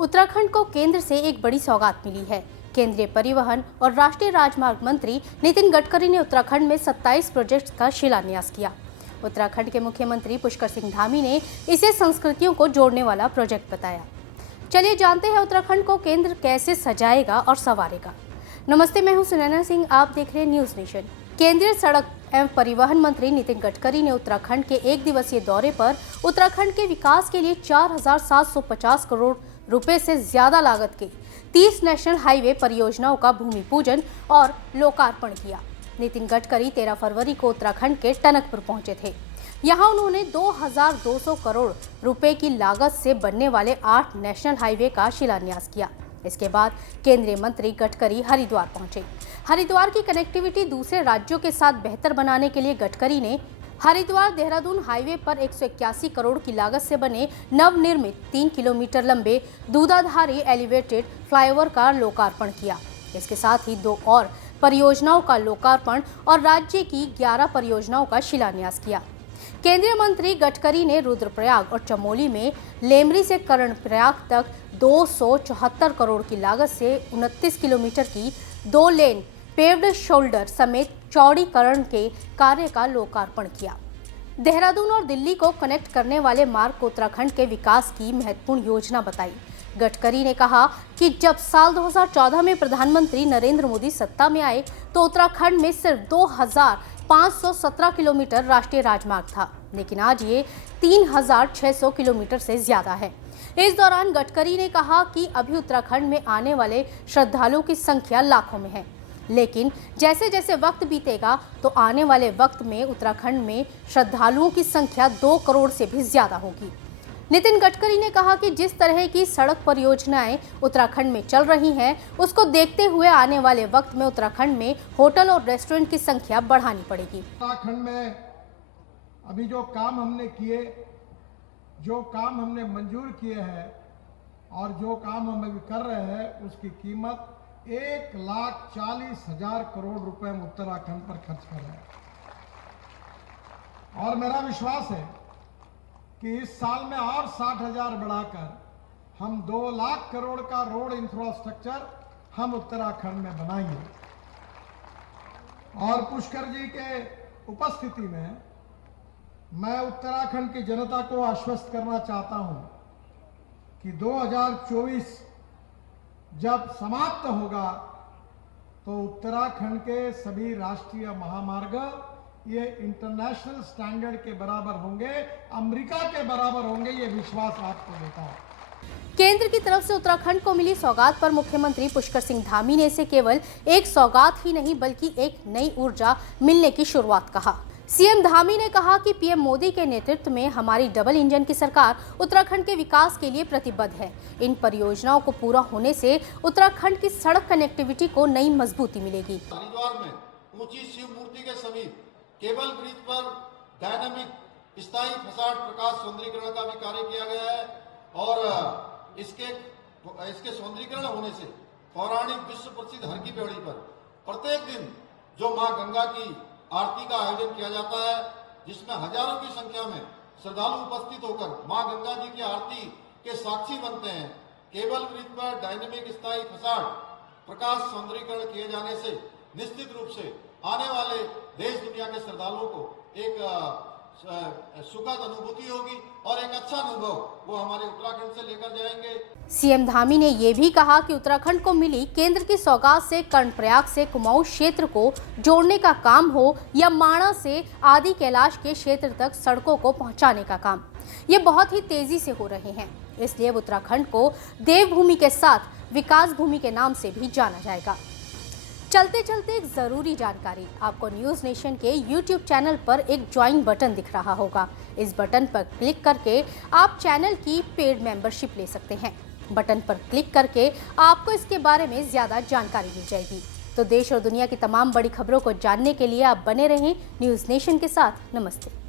उत्तराखंड को केंद्र से एक बड़ी सौगात मिली है। केंद्रीय परिवहन और राष्ट्रीय राजमार्ग मंत्री नितिन गडकरी ने उत्तराखंड में 27 प्रोजेक्ट्स का शिलान्यास किया। उत्तराखंड के मुख्यमंत्री पुष्कर सिंह धामी ने इसे संस्कृतियों को जोड़ने वाला प्रोजेक्ट बताया। चलिए जानते हैं उत्तराखंड को केंद्र कैसे सजाएगा और संवारेगा। नमस्ते, मैं हूं सुनैना सिंह, आप देख रहे हैं न्यूज नेशन। केंद्रीय सड़क एवं परिवहन मंत्री नितिन गडकरी ने उत्तराखंड के एक दिवसीय दौरे पर उत्तराखंड के विकास के लिए 4,750 करोड़ रुपए से ज्यादा लागत के 30 नेशनल हाईवे परियोजनाओं का भूमि पूजन और लोकार्पण किया। नितिन गडकरी 13 फरवरी को उत्तराखंड के टनकपुर पहुंचे थे। यहां उन्होंने 2,200 करोड़ रुपए की लागत से बनने वाले 8 नेशनल हाईवे का शिलान्यास किया। इसके बाद केंद्रीय मंत्री गडकरी हरिद्वार पहुंचे। हरिद्वार की कनेक्टिविटी दूसरे राज्यों के साथ बेहतर बनाने के लिए गडकरी ने हरिद्वार देहरादून हाईवे पर 181 करोड़ की लागत से बने नवनिर्मित 3 किलोमीटर लंबे दूधाधारी एलिवेटेड फ्लाईओवर का लोकार्पण किया। इसके साथ ही 2 और परियोजनाओं का लोकार्पण और राज्य की 11 परियोजनाओं का शिलान्यास किया। केंद्रीय मंत्री गडकरी ने रुद्रप्रयाग और चमोली में लेमरी से कर्णप्रयाग तक 274 करोड़ की लागत से 29 किलोमीटर की 2 लेन पेव्ड शोल्डर समेत चौड़ीकरण के कार्य का लोकार्पण किया। देहरादून और दिल्ली को कनेक्ट करने वाले मार्ग को उत्तराखंड के विकास की महत्वपूर्ण योजना बताई। गडकरी ने कहा कि जब साल 2014 में प्रधानमंत्री नरेंद्र मोदी सत्ता में आए तो उत्तराखंड में सिर्फ 2,517 किलोमीटर राष्ट्रीय राजमार्ग था, लेकिन आज ये 3,600 किलोमीटर से ज्यादा है। इस दौरान गडकरी ने कहा कि अभी उत्तराखंड में आने वाले श्रद्धालुओं की संख्या लाखों में है, लेकिन जैसे जैसे वक्त बीतेगा तो आने वाले वक्त में उत्तराखंड में श्रद्धालुओं की संख्या 2 करोड़ से भी ज्यादा होगी। नितिन गडकरी ने कहा कि जिस तरह की सड़क परियोजनाएं उत्तराखंड में चल रही हैं, उसको देखते हुए आने वाले वक्त में उत्तराखंड में होटल और रेस्टोरेंट की संख्या बढ़ानी पड़ेगी। उत्तराखंड में अभी जो काम हमने किए, जो काम हमने मंजूर किए हैं और जो काम हम अभी कर रहे हैं, उसकी कीमत 1,40,000 करोड़ रुपए हम उत्तराखंड पर खर्च कर रहे हैं। और मेरा विश्वास है कि इस साल में और 60,000 बढ़ाकर हम 2 लाख करोड़ का रोड इंफ्रास्ट्रक्चर हम उत्तराखंड में बनाएंगे। और पुष्कर जी के उपस्थिति में मैं उत्तराखंड की जनता को आश्वस्त करना चाहता हूं कि 2024 जब समाप्त होगा तो उत्तराखंड के सभी राष्ट्रीय महामार्ग ये इंटरनेशनल स्टैंडर्ड के बराबर होंगे, अमेरिका के बराबर होंगे, ये विश्वास आपको देता है। केंद्र की तरफ से उत्तराखंड को मिली सौगात पर मुख्यमंत्री पुष्कर सिंह धामी ने इसे केवल एक सौगात ही नहीं बल्कि एक नई ऊर्जा मिलने की शुरुआत कहा। सीएम धामी ने कहा कि पीएम मोदी के नेतृत्व में हमारी डबल इंजन की सरकार उत्तराखंड के विकास के लिए प्रतिबद्ध है। इन परियोजनाओं को पूरा होने से उत्तराखंड की सड़क कनेक्टिविटी को नई मजबूती मिलेगी। हरिद्वार में ऊंची शिव मूर्ति के समीप केबल ब्रिज पर डायनामिक स्थायी फसाड प्रकाश सौंदर्यीकरण का भी कार्य किया गया है और इसके सौंदर्यीकरण होने से पौराणिक विश्व प्रसिद्ध हर की पौड़ी पर प्रत्येक दिन जो मां गंगा की आरती का आयोजन किया जाता है, जिसमें हजारों की संख्या में श्रद्धालु उपस्थित होकर मां गंगा जी की आरती के साक्षी बनते हैं। केबल ब्रिज पर डायनेमिक स्थायी फसाड प्रकाश सौंदर्यीकरण किए जाने से निश्चित रूप से आने वाले देश दुनिया के श्रद्धालुओं को एक सुखद अनुभूति होगी और एक अच्छा अनुभव वो हमारे उत्तराखंड से लेकर जाएंगे। सीएम धामी ने ये भी कहा कि उत्तराखंड को मिली केंद्र की सौगात से कर्णप्रयाग से कुमाऊं क्षेत्र को जोड़ने का काम हो या माणा से आदि कैलाश के क्षेत्र तक सड़कों को पहुंचाने का काम, ये बहुत ही तेजी से हो रहे हैं। इसलिए उत्तराखंड को देवभूमि के साथ विकास भूमि के नाम से भी जाना जाएगा। चलते चलते एक जरूरी जानकारी, आपको न्यूज नेशन के यूट्यूब चैनल पर एक ज्वाइन बटन दिख रहा होगा। इस बटन पर क्लिक करके आप चैनल की पेड मेंबरशिप ले सकते हैं। बटन पर क्लिक करके आपको इसके बारे में ज्यादा जानकारी मिल जाएगी। तो देश और दुनिया की तमाम बड़ी खबरों को जानने के लिए आप बने रहें न्यूज नेशन के साथ। नमस्ते।